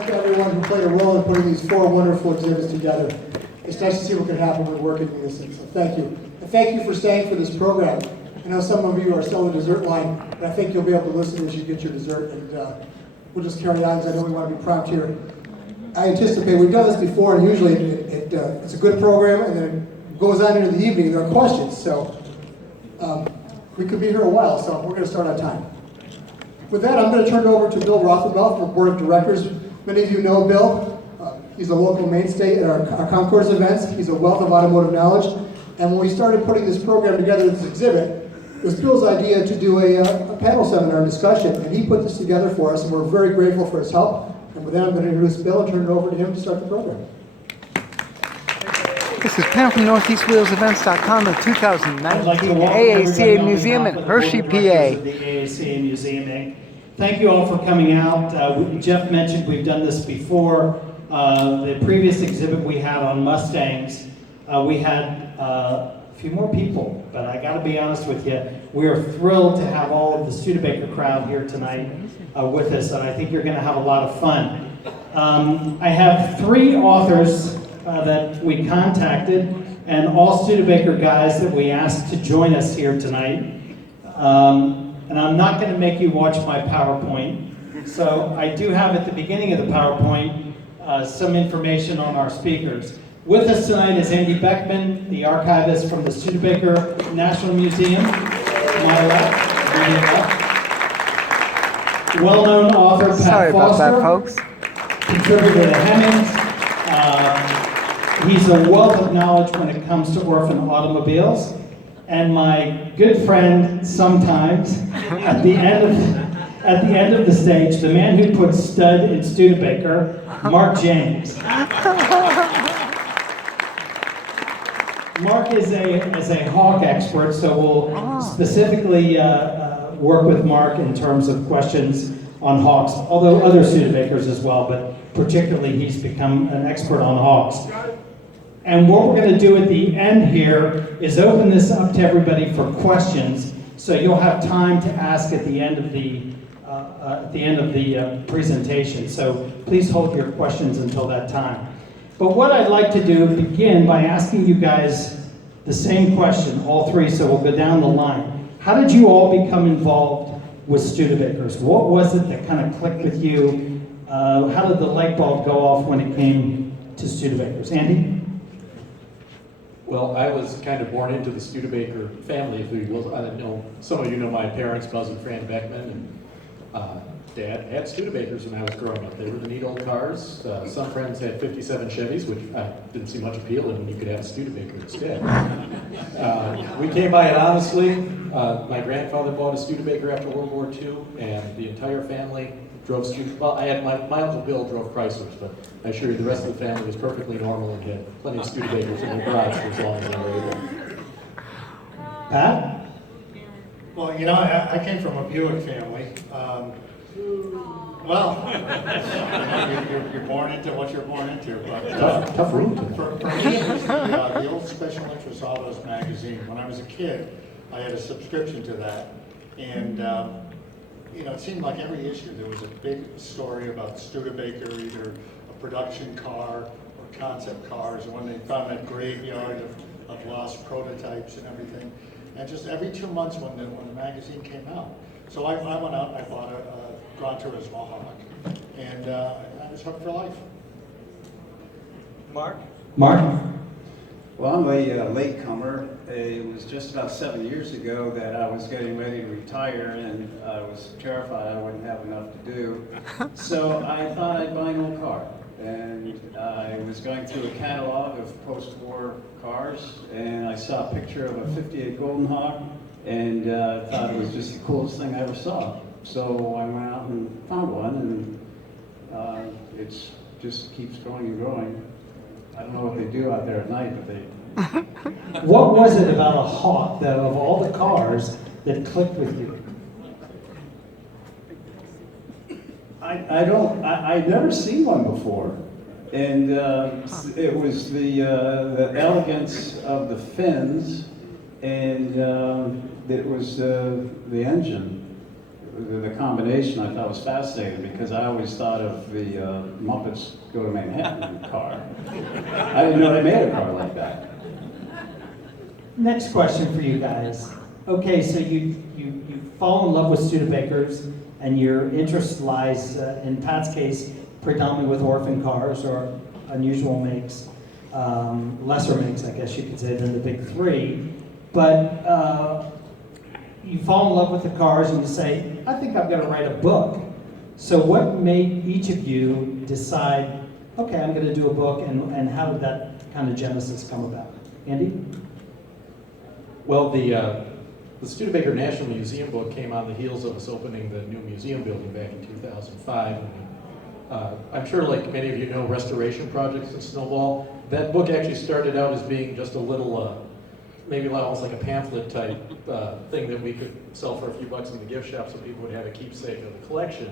Thank everyone who played a role in putting these four wonderful exhibits together. It's nice to see what can happen when we're working in unison, so thank you. And thank you for staying for this program. I know some of you are still in the dessert line, but I think you'll be able to listen as you get your dessert, and we'll just carry on, because I know we want to be prompt here. I anticipate, we've done this before, and usually it's a good program, and then it goes on into the evening, and there are questions, so we could be here a while, so we're going to start on time. With that, I'm going to turn it over to Bill Rothermel from the Board of Directors. Many of you know Bill. He's a local mainstay at our concourse events. He's a wealth of automotive knowledge. And when we started putting this program together, this exhibit, it was Bill's idea to do a panel seminar discussion. And he put this together for us, and we're very grateful for his help. And with that, I'm going to introduce Bill and turn it over to him to start the program. This is Pam from NortheastWheelsEvents.com, the 2019 AACA Museum in Hershey, PA. The AACA Museum, Inc. Thank you all for coming out. Jeff mentioned we've done this before. The previous exhibit we had on Mustangs, we had a few more people, but I got to be honest with you, we are thrilled to have all of the Studebaker crowd here tonight with us, and I think you're going to have a lot of fun. I have three authors that we contacted, and all Studebaker guys that we asked to join us here tonight. And I'm not going to make you watch my PowerPoint. So I do have at the beginning of the PowerPoint some information on our speakers. With us tonight is Andy Beckman, the archivist from the Studebaker National Museum. My left, well-known author Pat Sorry about Foster, that, folks. contributor to Hemmings. He's a wealth of knowledge when it comes to orphan automobiles. And my good friend, sometimes, at the end of the stage, the man who put stud in Studebaker, Mark James. Mark is a hawk expert, so we'll specifically work with Mark in terms of questions on hawks, although other Studebakers as well, but particularly he's become an expert on hawks. And what we're going to do at the end here is open this up to everybody for questions, so you'll have time to ask at the end of the presentation. So please hold your questions until that time. But what I'd like to do is begin by asking you guys the same question, all three. So we'll go down the line. How did you all become involved with Studebakers? What was it that kind of clicked with you? How did the light bulb go off when it came to Studebakers? Andy? Well, I was kind of born into the Studebaker family, if you will. I know some of you know my parents, Buzz and Fran Beckman, and Dad had Studebakers when I was growing up. They were the neat old cars. Some friends had 57 Chevys, which I didn't see much appeal in when you could have a Studebaker instead. We came by it honestly. My grandfather bought a Studebaker after World War II, and the entire family drove Studebakers. Well, I had my Uncle Bill drove Chryslers, but I assure you the rest of the family was perfectly normal and had plenty of Studebakers in their garage for as long as they were able. Pat? Well, you know, I came from a Buick family. You're born into what you're born into. But Tough room. For me, it was the old Special Interest Autos magazine. When I was a kid, I had a subscription to that, and you know, it seemed like every issue there was a big story about Studebaker, either a production car or concept cars, and when they found that graveyard of lost prototypes and everything. And just every 2 months when the magazine came out. So I went out and I bought a Gran Turismo Hawk, and I was hooked for life. Mark? Well, I'm a latecomer. It was just about 7 years ago that I was getting ready to retire, and I was terrified I wouldn't have enough to do. So I thought I'd buy an old car. And I was going through a catalog of post-war cars, and I saw a picture of a 58 Golden Hawk, and thought it was just the coolest thing I ever saw. So I went out and found one, and it just keeps growing and growing. I don't know what they do out there at night, but they... What was it about a Hawk, that of all the cars, that clicked with you? I'd never seen one before, and it was the elegance of the fins, and it was the engine. It the combination I thought was fascinating because I always thought of the Muppets Go to Manhattan car. I didn't know they made a car like that. Next question for you guys. Okay, so you fall in love with Studebakers, and your interest lies, in Pat's case, predominantly with orphan cars or unusual makes, lesser makes, I guess you could say, than the big three. But you fall in love with the cars and you say, I think I'm going to write a book. So what made each of you decide, okay, I'm going to do a book, and how did that kind of genesis come about? Andy? Well, the Studebaker National Museum book came on the heels of us opening the new museum building back in 2005. I'm sure, like many of you know, restoration projects at Snowball. That book actually started out as being just a little, maybe almost like a pamphlet type thing that we could sell for a few bucks in the gift shop so people would have a keepsake of the collection.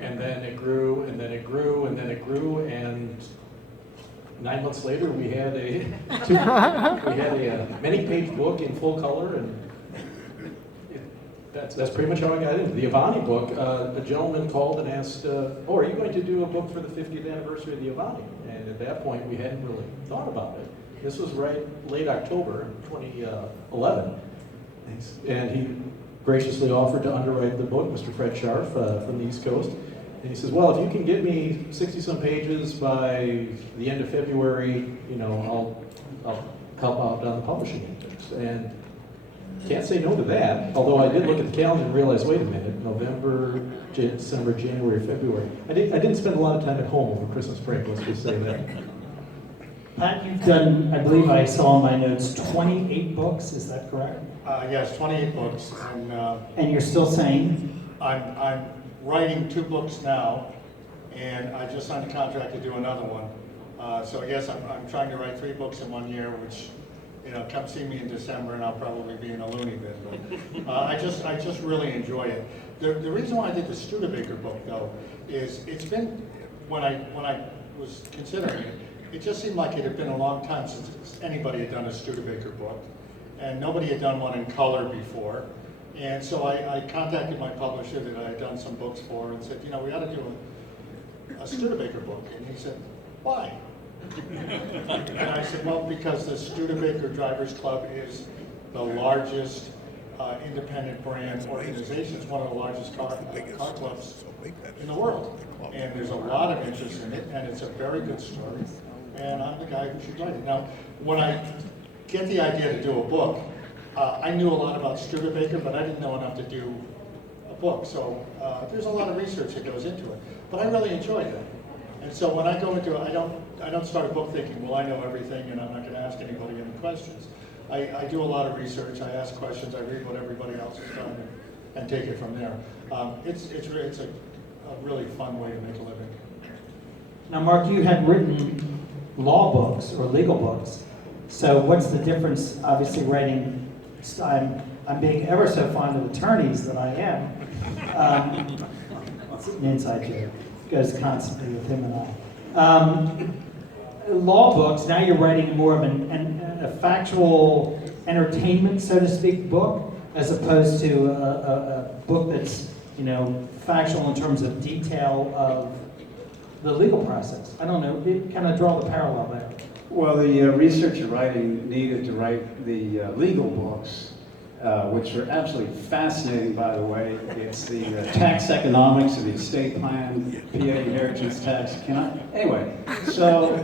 And then it grew, and then it grew, and then it grew, and 9 months later we had a many-page book in full color, and that's pretty much how I got into the Avani book. A gentleman called and asked, "Oh, are you going to do a book for the 50th anniversary of the Avani?" And at that point, we hadn't really thought about it. This was late October 2011, and he graciously offered to underwrite the book, Mr. Fred Scharf from the East Coast. And he says, well, if you can get me 60-some pages by the end of February, I'll help out on the publishing interest. And can't say no to that, although I did look at the calendar and realize, wait a minute, November, December, January, February. I didn't spend a lot of time at home over Christmas break, let's just say that. Pat, you've done, I believe I saw in my notes, 28 books, is that correct? Yes, 28 books, And you're still sane? I'm writing 2 books now, and I just signed a contract to do another one. So yes, I'm trying to write 3 books in 1 year, which, come see me in December and I'll probably be in a loony bin. But I just really enjoy it. The reason why I did the Studebaker book, though, is it's been, when I was considering it, it just seemed like it had been a long time since anybody had done a Studebaker book, and nobody had done one in color before. And so I contacted my publisher that I had done some books for and said, we ought to do a Studebaker book. And he said, why? And I said, well, because the Studebaker Drivers Club is the largest independent brand organization. It's one of the largest car clubs in the world. And there's a lot of interest in it, and it's a very good story. And I'm the guy who should write it. Now, when I get the idea to do a book, I knew a lot about Studebaker, but I didn't know enough to do a book. So there's a lot of research that goes into it. But I really enjoyed it. And so when I go into it, I don't start a book thinking, well, I know everything and I'm not going to ask anybody any questions. I do a lot of research. I ask questions. I read what everybody else has done and take it from there. It's a really fun way to make a living. Now, Mark, you had written law books or legal books. So what's the difference, obviously, writing? I'm being ever so fond of attorneys that I am. It's an inside joke. Goes constantly with him and I. Law books, now you're writing more of a factual entertainment, so to speak, book, as opposed to a book that's, factual in terms of detail of the legal process. I don't know, kind of draw the parallel there. Well, the researcher writing needed to write the legal books, which are absolutely fascinating, by the way. It's the tax economics of the estate plan, PA inheritance tax. Anyway, so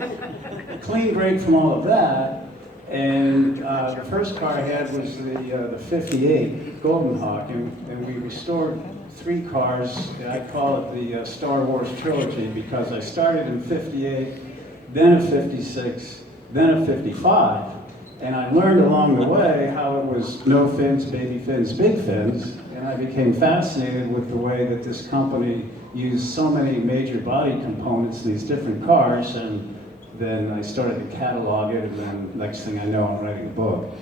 clean break from all of that. And the first car I had was the 58 Golden Hawk, and we restored 3 cars. I call it the Star Wars Trilogy because I started in 58, then a 56, then a 55. And I learned along the way how it was no fins, baby fins, big fins, and I became fascinated with the way that this company used so many major body components in these different cars, and then I started to catalog it, and then next thing I know, I'm writing a book.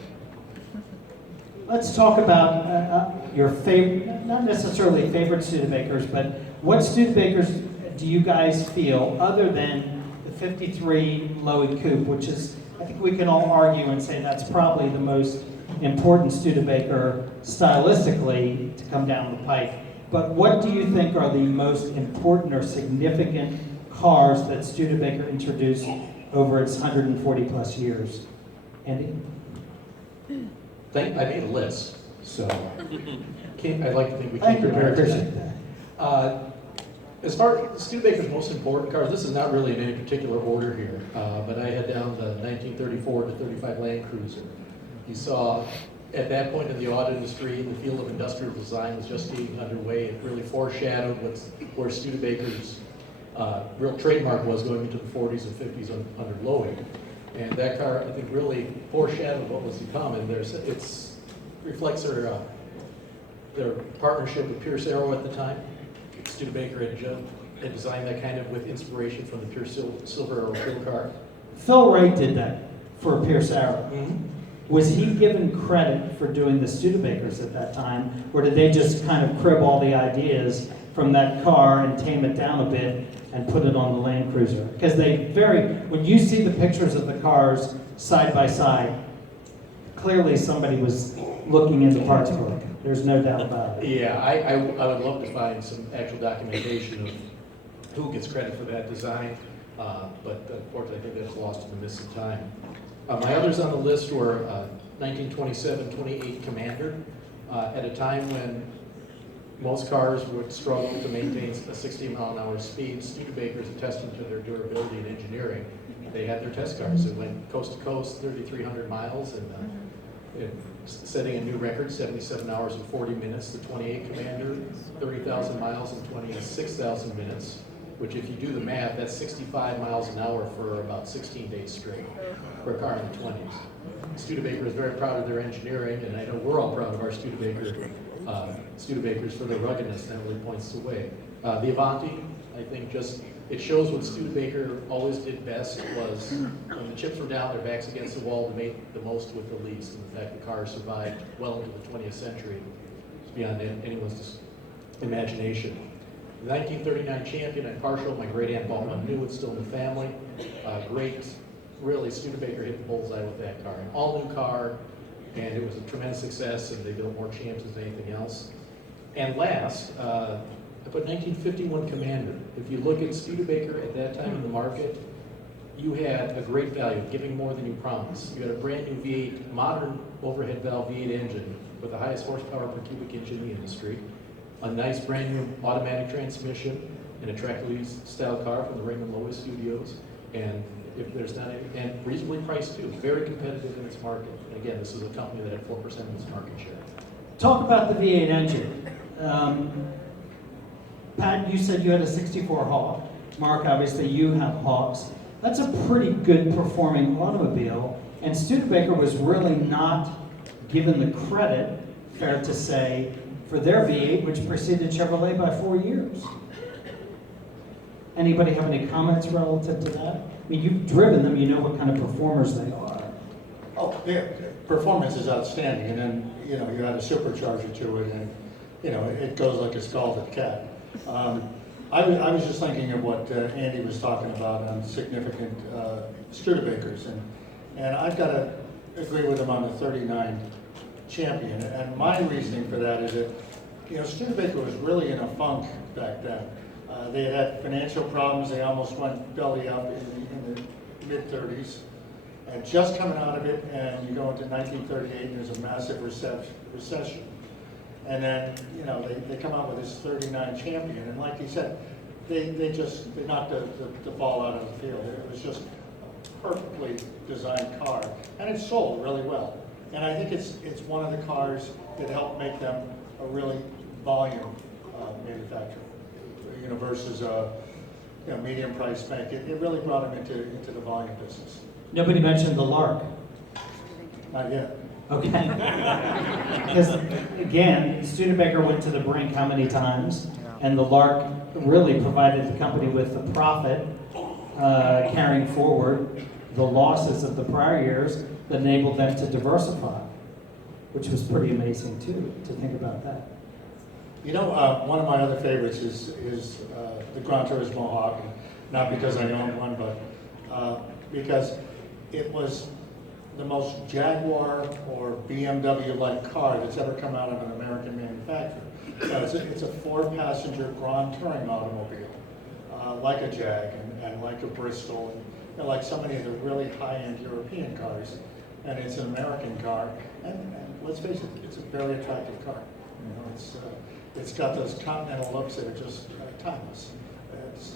Let's talk about your favorite, not necessarily favorite Studebakers, but what Studebakers do you guys feel, other than the 53 Lowy Coupe, which is, I think we can all argue and say that's probably the most important Studebaker stylistically to come down the pike. But what do you think are the most important or significant cars that Studebaker introduced over its 140 plus years? Andy? I made a list, so I'd like to think we Thank came you, I prepared appreciate tonight. that. As far as Studebaker's most important cars, this is not really in any particular order here, but I had down the 1934 to 35 Land Cruiser. You saw at that point in the auto industry, the field of industrial design was just getting underway. It really foreshadowed where Studebaker's real trademark was going into the 40s and 50s under Loewy. And that car, I think, really foreshadowed what was to come. And it reflects their partnership with Pierce Arrow at the time. Studebaker had designed that kind of with inspiration from the Pierce Silver Arrow field car. Phil Wright did that for Pierce Arrow. Mm-hmm. Was he given credit for doing the Studebakers at that time, or did they just kind of crib all the ideas from that car and tame it down a bit and put it on the Land Cruiser? Because when you see the pictures of the cars side by side, clearly somebody was looking in the parts book. There's no doubt about it. Yeah, I would love to find some actual documentation of who gets credit for that design, but unfortunately I think that's lost in the mist of time. My others on the list were 1927 28 Commander, at a time when most cars would struggle to maintain a 60-mile-an-hour speed. Studebakers, attesting to their durability and engineering, they had their test cars that went coast to coast, 3,300 miles, and setting a new record, 77 hours and 40 minutes. The 28 Commander, 30,000 miles and 26,000 minutes, which if you do the math, that's 65 miles an hour for about 16 days straight for a car in the 20s. Studebaker is very proud of their engineering, and I know we're all proud of our Studebakers for their ruggedness, and that really points the way. The Avanti, I think it shows what Studebaker always did best was when the chips were down, their backs against the wall, to make the most with the least. And in fact, the car survived well into the 20th century. It's beyond anyone's imagination. The 1939 champion and partial, my great aunt bought one new, it's still in the family. Really, Studebaker hit the bullseye with that car. An all-new car, and it was a tremendous success, and they built more champs than anything else. And last, I put 1951 Commander. If you look at Studebaker at that time in the market, you had a great value, giving more than you promised. You had a brand new V8, modern overhead valve V8 engine with the highest horsepower per cubic inch in the industry, a nice brand new automatic transmission, an attractively styled car from the Raymond Loewy Studios, and if there's not any, and reasonably priced too, very competitive in its market. And again, this is a company that had 4% of its market share. Talk about the V8 engine. Pat, you said you had a 64 Hawk. Mark, obviously you have Hawks. That's a pretty good performing automobile, and Studebaker was really not given the credit, fair to say, for their V8, which preceded Chevrolet by 4 years. Anybody have any comments relative to that? I mean, you've driven them, you know what kind of performers they are. Oh, yeah, performance is outstanding, and then, you add a supercharger to it, and, it goes like a scalded cat. I was just thinking of what Andy was talking about on significant Studebakers, and I've got to agree with him on the 39 champion, and my reasoning for that is that, Studebaker was really in a funk back then. They had financial problems, they almost went belly up in the mid-30s, and just coming out of it, and you go into 1938, and there's a massive recession. And then, they come out with this 39 champion, and like he said, they knocked the ball out of the field. It was just a perfectly designed car, and it sold really well. And I think it's one of the cars that helped make them a really volume manufacturer, versus a medium price make. It really brought them into the volume business. Nobody mentioned the Lark. Not yet. Okay. Because again, Studebaker went to the brink how many times, and the Lark really provided the company with the profit, carrying forward the losses of the prior years that enabled them to diversify, which was pretty amazing too, to think about that. One of my other favorites is the Gran Turismo Hawk, not because I own one, but because it was the most Jaguar or BMW-like car that's ever come out of an American manufacturer. It's a 4-passenger Grand Touring automobile, like a Jag and like a Bristol, and like so many of the really high-end European cars. And it's an American car, and let's face it, it's a very attractive car. You know, it's got those continental looks that are just timeless.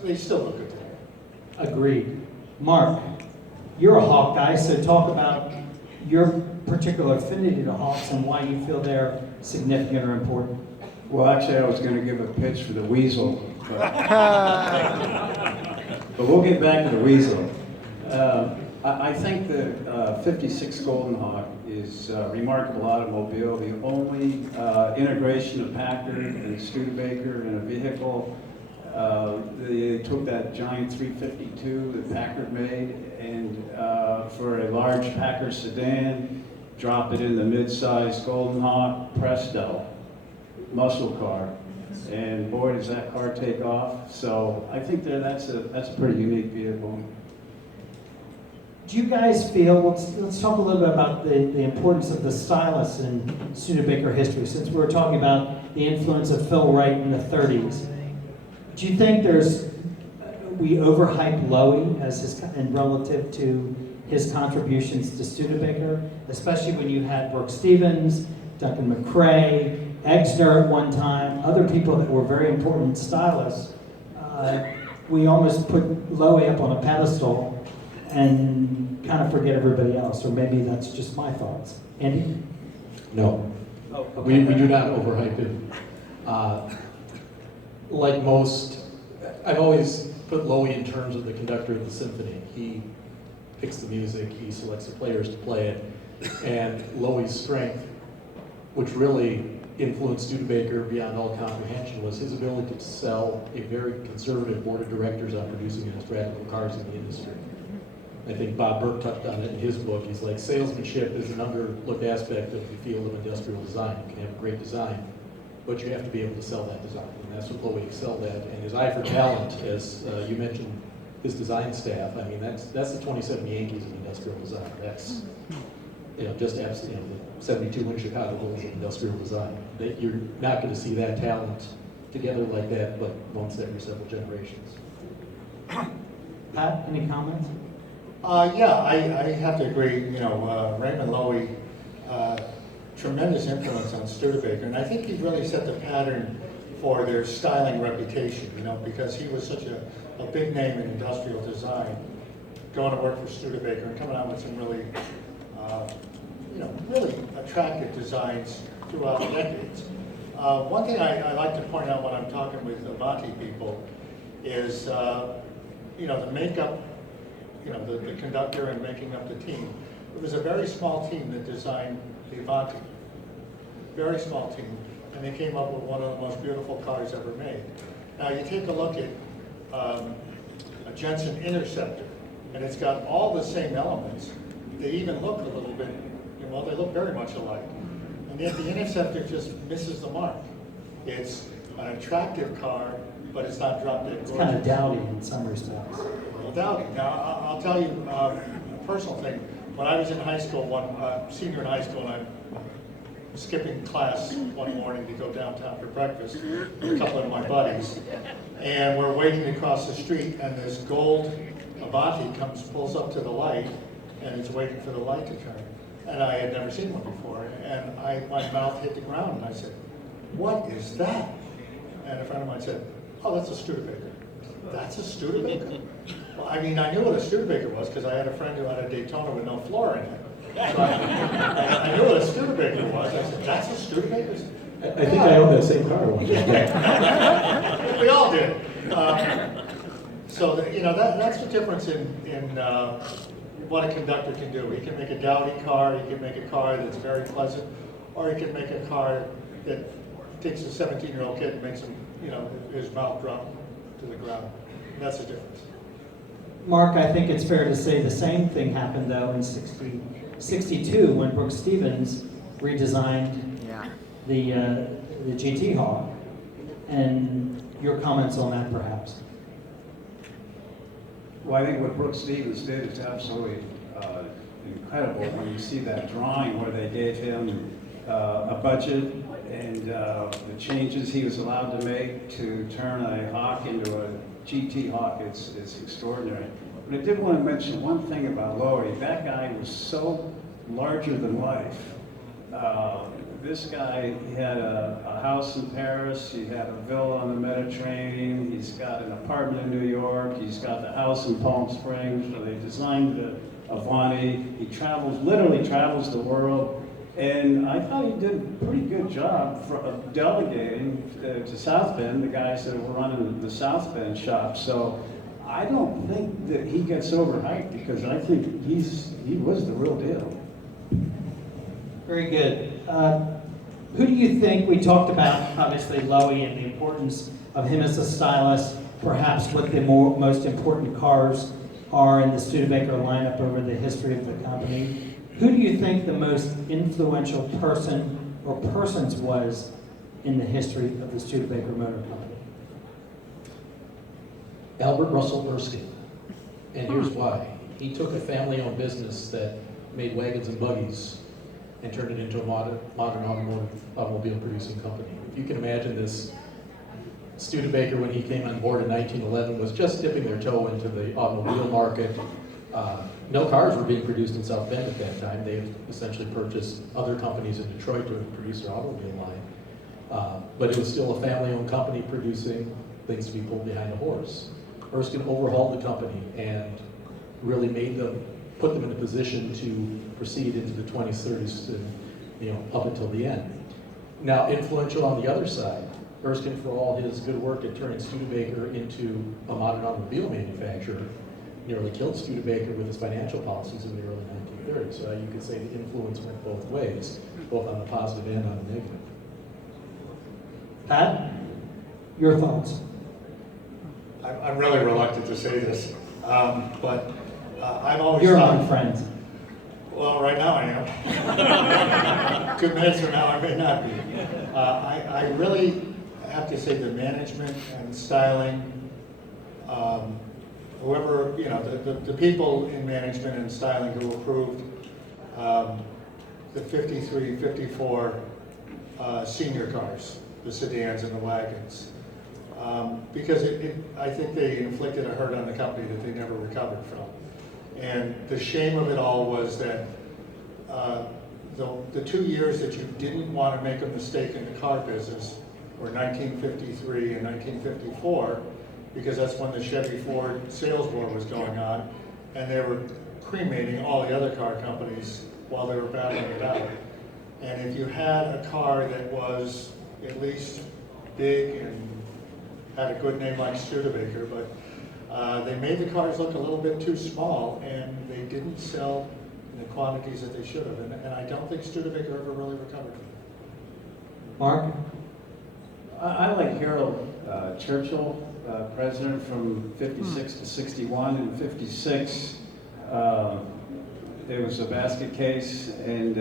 They still look good today. Agreed. Mark, you're a Hawk guy, so talk about your particular affinity to Hawks and why you feel they're significant or important. Well, actually, I was going to give a pitch for the Weasel, but we'll get back to the Weasel. I think the 56 Golden Hawk is a remarkable automobile, the only integration of Packard and Studebaker in a vehicle. They took that giant 352 that Packard made and for a large Packard sedan, drop it in the mid-sized Golden Hawk, presto, muscle car. And boy, does that car take off. So I think that's a pretty unique vehicle. Do you guys feel, let's talk a little bit about the importance of the stylists in Studebaker history, since we were talking about the influence of Phil Wright in the 30s. Do you think we overhype Loewy as and relative to his contributions to Studebaker, especially when you had Brooke Stevens, Duncan McRae, Exner at one time, other people that were very important stylists? We almost put Loewy up on a pedestal and kind of forget everybody else, or maybe that's just my thoughts. Andy? No, Oh, okay. we do not overhype him. Like most, I've always put Loewy in terms of the conductor of the symphony. He picks the music, he selects the players to play it, and Loewy's strength, which really influenced Studebaker beyond all comprehension, was his ability to sell a very conservative board of directors on producing the most radical cars in the industry. I think Bob Burke touched on it in his book. He's like, salesmanship is an underlooked aspect of the field of industrial design. You can have a great design, but you have to be able to sell that design. And that's what Loewy excelled at. And his eye for talent, as you mentioned, his design staff, I mean, that's the 27 Yankees of industrial design. That's, just absolutely, the 72 win Chicago Bulls of industrial design. You're not going to see that talent together like that, but once every several generations. Pat, any comments? Yeah, I have to agree. Raymond Loewy, tremendous influence on Studebaker, and I think he really set the pattern for their styling reputation. Because he was such a big name in industrial design, going to work for Studebaker and coming out with some really, really attractive designs throughout the decades. One thing I like to point out when I'm talking with Avanti people is, the makeup. The conductor and making up the team. It was a very small team that designed the Avanti. Very small team. And they came up with one of the most beautiful cars ever made. Now you take a look at a Jensen Interceptor, and it's got all the same elements. They even look a little bit, they look very much alike. And yet the Interceptor just misses the mark. It's an attractive car, but it's not drop dead gorgeous. It's kind of dowdy in some respects. Well, dowdy. Now, I'll tell you a personal thing. When I was in high school, senior in high school, and I'm skipping class one morning to go downtown for breakfast with a couple of my buddies, and we're waiting to cross the street, and this gold Avanti pulls up to the light, and it's waiting for the light to turn. And I had never seen one before, and my mouth hit the ground, and I said, "What is that?" And a friend of mine said, "Oh, that's a Studebaker." That's a Studebaker? Well, I mean, I knew what a Studebaker was because I had a friend who had a Daytona with no floor in it. So I knew what a Studebaker was. I said, "That's a Studebaker?" I think I own that same car one. We all did. So that's the difference in what a conductor can do. He can make a dowdy car. He can make a car that's very pleasant, or he can make a car that takes a 17-year-old kid and makes him, his mouth drop to the ground. That's the difference. Mark, I think it's fair to say the same thing happened though in 62 when Brooke Stevens redesigned the GT Hawk. And your comments on that perhaps? Well, I think what Brooke Stevens did is absolutely incredible when you see that drawing where they gave him a budget and the changes he was allowed to make to turn a Hawk into a GT Hawk. It's extraordinary. But I did want to mention one thing about Lowy. That guy was so larger than life. This guy, he had a house in Paris, he had a villa on the Mediterranean, he's got an apartment in New York, he's got the house in Palm Springs where they designed the Avanti. He literally travels the world, and I thought he did a pretty good job of delegating to South Bend, the guys that were running the South Bend shop. So I don't think that he gets overhyped, because I think he was the real deal. Very good. Who do you think, we talked about obviously Lowy and the importance of him as a stylist, perhaps what the most important cars are in the Studebaker lineup over the history of the company. Who do you think the most influential person or persons was in the history of the Studebaker Motor Company? Albert Russell Erskine. And here's why. He took a family-owned business that made wagons and buggies and turned it into a modern automobile producing company. If you can imagine this, Studebaker, when he came on board in 1911, was just dipping their toe into the automobile market. No cars were being produced in South Bend at that time. They had essentially purchased other companies in Detroit to produce their automobile line. But it was still a family-owned company producing things to be pulled behind a horse. Erskine overhauled the company and really put them in a position to proceed into the 20s, 30s, and up until the end. Now, influential on the other side, Erskine, for all his good work at turning Studebaker into a modern automobile manufacturer, nearly killed Studebaker with his financial policies in the early 1930s. So you could say the influence went both ways, both on the positive and on the negative. Pat, your thoughts? I'm really reluctant to say this, but I've always You're thought... my friend. Well, right now I am. 2 minutes from now I may not be. I really have to say the management and styling, whoever, the people in management and styling who approved the 53, 54 senior cars, the sedans and the wagons. Because I think they inflicted a hurt on the company that they never recovered from. And the shame of it all was that the 2 years that you didn't want to make a mistake in the car business were 1953 and 1954, because that's when the Chevy Ford sales war was going on, and they were cremating all the other car companies while they were battling it out. And if you had a car that was at least big and had a good name like Studebaker, but they made the cars look a little bit too small, and they didn't sell in the quantities that they should have. And I don't think Studebaker ever really recovered from that. Mark? I like Harold Churchill, president from 56 to 61. In 56, there was a basket case, and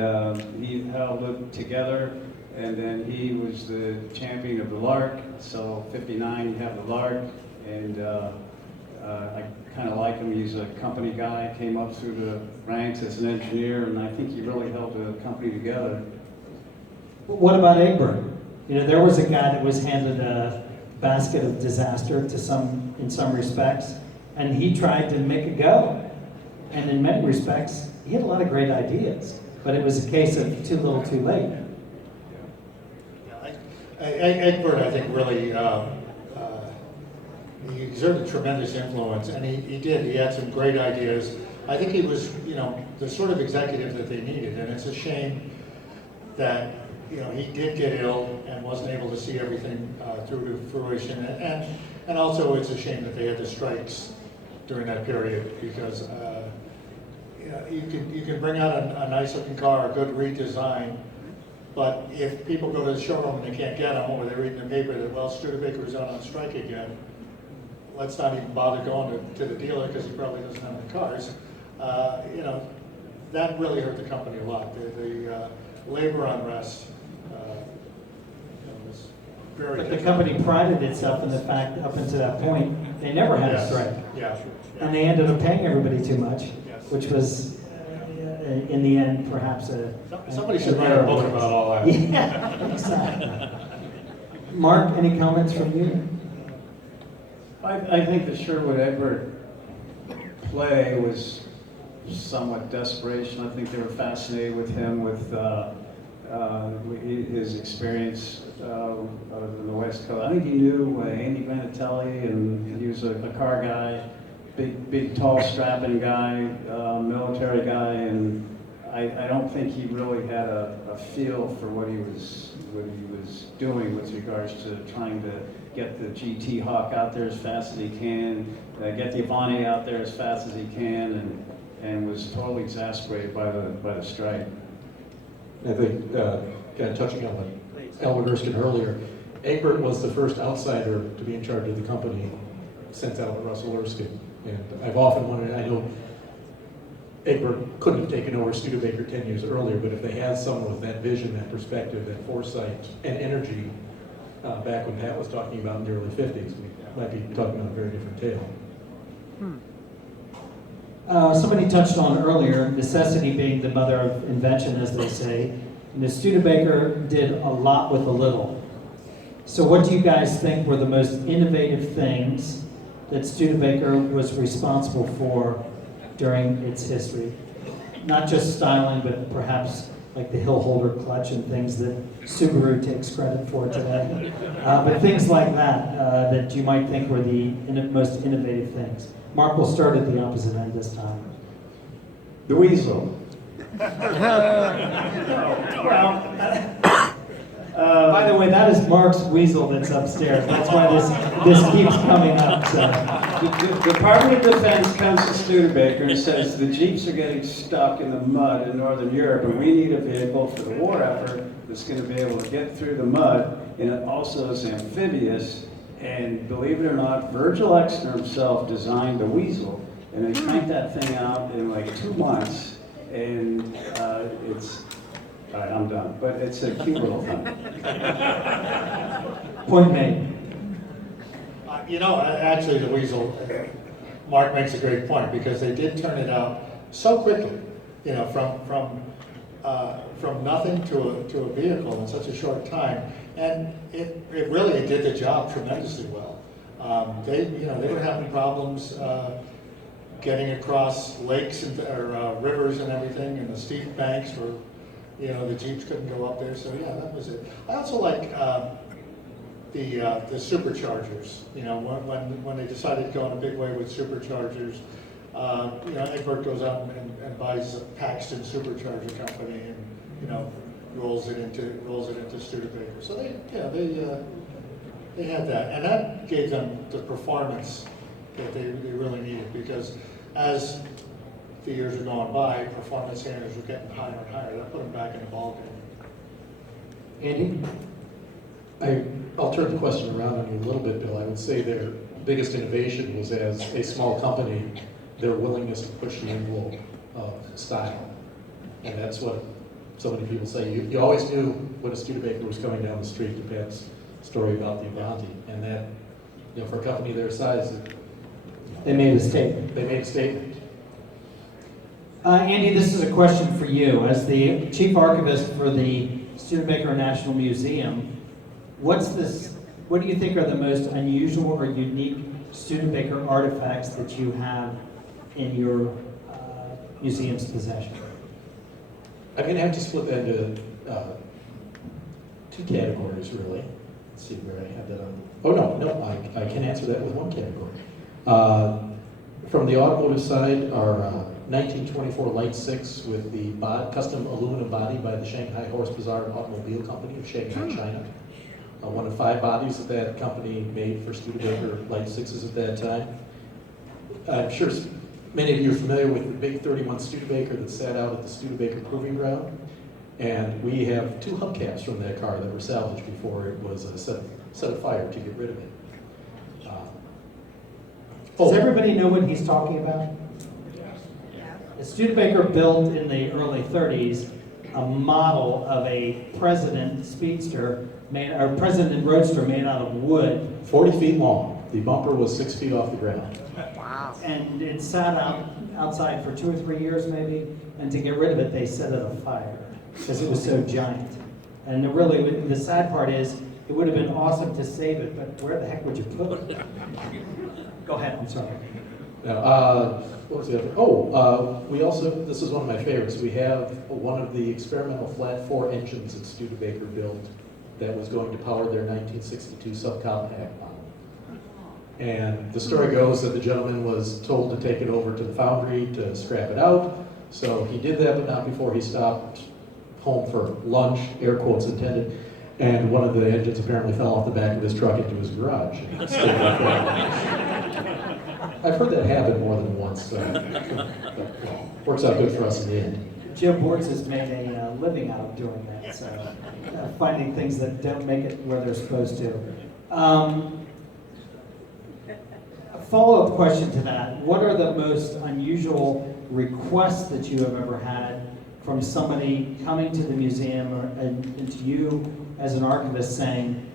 he held it together, and then he was the champion of the Lark. So 59, you have the Lark, and I kind of like him. He's a company guy, came up through the ranks as an engineer, and I think he really held the company together. What about Egbert? There was a guy that was handed a basket of disaster in some respects, and he tried to make it go. And in many respects, he had a lot of great ideas, but it was a case of too little, too late. Egbert, I think, really he exerted tremendous influence, and he did. He had some great ideas. I think he was, the sort of executive that they needed, and it's a shame that he did get ill and wasn't able to see everything through to fruition. And also it's a shame that they had the strikes during that period, because you can bring out a nice looking car, a good redesign, but if people go to the showroom and they can't get them, or they read in the paper that, well, Studebaker is out on strike again, let's not even bother going to the dealer because he probably doesn't have the cars. That really hurt the company a lot. The labor unrest was very But the difficult. company prided itself in the fact, up until that point, they never had a strike. Yeah. And they ended up paying everybody too much, Yes. which was in the end, perhaps Somebody should write a book about all that. Yeah, exactly. Mark, any comments from you? I think the Sherwood Egbert play was somewhat desperation. I think they were fascinated with him, with his experience in the West Coast. I think he knew Andy Vanatelli, and he was a car guy, big, tall, strapping guy, military guy, and I don't think he really had a feel for what he was doing with regards to trying to get the GT Hawk out there as fast as he can, get the Avani out there as fast as he can, and was totally exasperated by the strike. I think, kind of touching on what Albert Erskine earlier, Egbert was the first outsider to be in charge of the company since Albert Russell Erskine. And I've often wondered, I know Egbert couldn't have taken over Studebaker 10 years earlier, but if they had someone with that vision, that perspective, that foresight, and energy, back when Pat was talking about in the early 50s, we might be talking about a very different tale. Somebody touched on earlier, necessity being the mother of invention, as they say. And the Studebaker did a lot with a little. So what do you guys think were the most innovative things that Studebaker was responsible for during its history? Not just styling, but perhaps like the hill holder clutch and things that Subaru takes credit for today. But things like that, that you might think were the most innovative things. Mark will start at the opposite end this time. The weasel. By the way, that is Mark's weasel that's upstairs. That's why this keeps coming up. So. The Department of Defense comes to Studebaker and says the Jeeps are getting stuck in the mud in Northern Europe, and we need a vehicle for the war effort that's going to be able to get through the mud, and it also is amphibious. And believe it or not, Virgil Exner himself designed the weasel, and they cranked that thing out in like 2 months, and it's, all right, I'm done, but it's a cute little thing. Point made. Actually, the weasel, Mark makes a great point, because they did turn it out so quickly, from nothing to a vehicle in such a short time, and it really did the job tremendously well. They were having problems getting across lakes or rivers and everything, and the steep banks were, the Jeeps couldn't go up there. So yeah, that was it. I also like the superchargers. When they decided to go in a big way with superchargers. Egbert goes out and buys a Paxton supercharger company, and rolls it into Studebaker. So they had that, and that gave them the performance that they really needed, because as the years were going by, performance standards were getting higher and higher. That put them back in the ballgame. Andy? I'll turn the question around on you a little bit, Bill. I would say their biggest innovation was, as a small company, their willingness to push the envelope of style. And that's what so many people say. You always knew when a Studebaker was coming down the street, to Pat's story about the Avanti. And that, for a company their size, They made a statement. they made a statement. Andy, this is a question for you. As the chief archivist for the Studebaker National Museum, what do you think are the most unusual or unique Studebaker artifacts that you have in your museum's possession? I'm going to have to split that into 2 categories, really. Let's see where I have that on. Oh, no, I can answer that with 1 category. From the automotive side, our 1924 Light 6 with the custom aluminum body by the Shanghai Horse Bazaar Automobile Company of Shanghai, China. One of 5 bodies that that company made for Studebaker Light 6s at that time. I'm sure many of you are familiar with the big 31 Studebaker that sat out at the Studebaker Proving Ground. And we have 2 hubcaps from that car that were salvaged before it was set afire to get rid of it. Does everybody know what he's talking about? The Studebaker built in the early 30s a model of a President Speedster, or President Roadster made out of wood. 40 feet long. The bumper was 6 feet off the ground. And it sat out outside for 2 or 3 years maybe, and to get rid of it, they set it afire because it was so giant. And it really, the sad part is, it would have been awesome to save it, but where the heck would you put it? Go ahead, I'm sorry. What was the other? Oh, we also, this is one of my favorites, we have one of the experimental flat 4 engines that Studebaker built that was going to power their 1962 subcompact model. And the story goes that the gentleman was told to take it over to the foundry to scrap it out. So he did that, but not before he stopped home for lunch, air quotes intended. And one of the engines apparently fell off the back of his truck into his garage. I've heard that happen more than once, so works out good for us in the end. Jim Bortz has made a living out of doing that, so finding things that don't make it where they're supposed to. A follow-up question to that, what are the most unusual requests that you have ever had from somebody coming to the museum and to you as an archivist saying,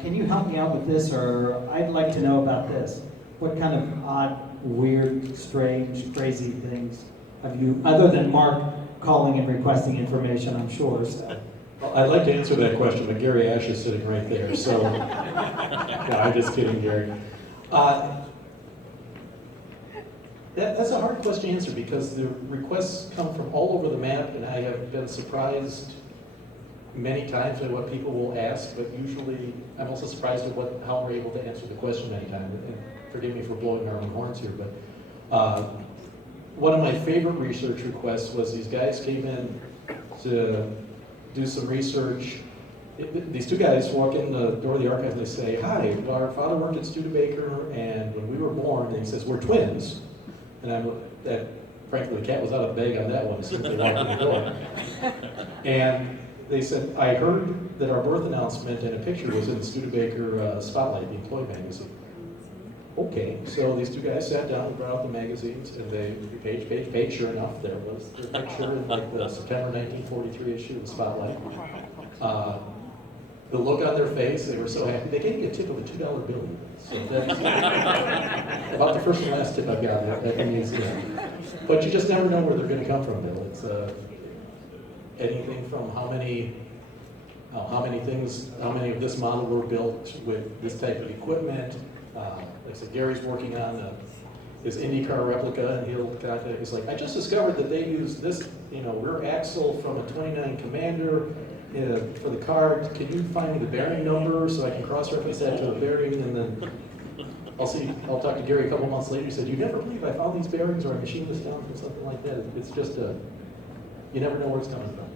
can you help me out with this, or I'd like to know about this? What kind of odd, weird, strange, crazy things have you, other than Mark calling and requesting information, I'm sure, so. Well, I'd like to answer that question, but Gary Ash is sitting right there, so. No, I'm just kidding, Gary. That's a hard question to answer because the requests come from all over the map, and I have been surprised many times at what people will ask, but usually I'm also surprised at how we're able to answer the question many times. And forgive me for blowing our own horns here, but one of my favorite research requests was these guys came in to do some research. These 2 guys walk in the door of the archive and they say, "Hi, our father worked at Studebaker, and when we were born," and he says, "We're twins." And frankly, the cat was out of the bag on that one as soon as they walked in the door. And they said, "I heard that our birth announcement and a picture was in the Studebaker Spotlight, the employee magazine." Okay, so these 2 guys sat down and brought out the magazines, and they page. Sure enough, there was their picture in like the September 1943 issue of the Spotlight. The look on their face, they were so happy. They gave me a tip of a $2 bill. So that's about the first and last tip I've got at the museum. But you just never know where they're going to come from, Bill. It's anything from how many of this model were built with this type of equipment. Like I said, Gary's working on his IndyCar replica, and he'll contact. He's like, "I just discovered that they use this, rear axle from a 29 Commander for the car. Can you find me the bearing number so I can cross-reference that to the bearing?" And then I'll talk to Gary a couple months later. He said, "You never believe I found these bearings, or I machined this down from something like that." It's just you never know where it's coming from.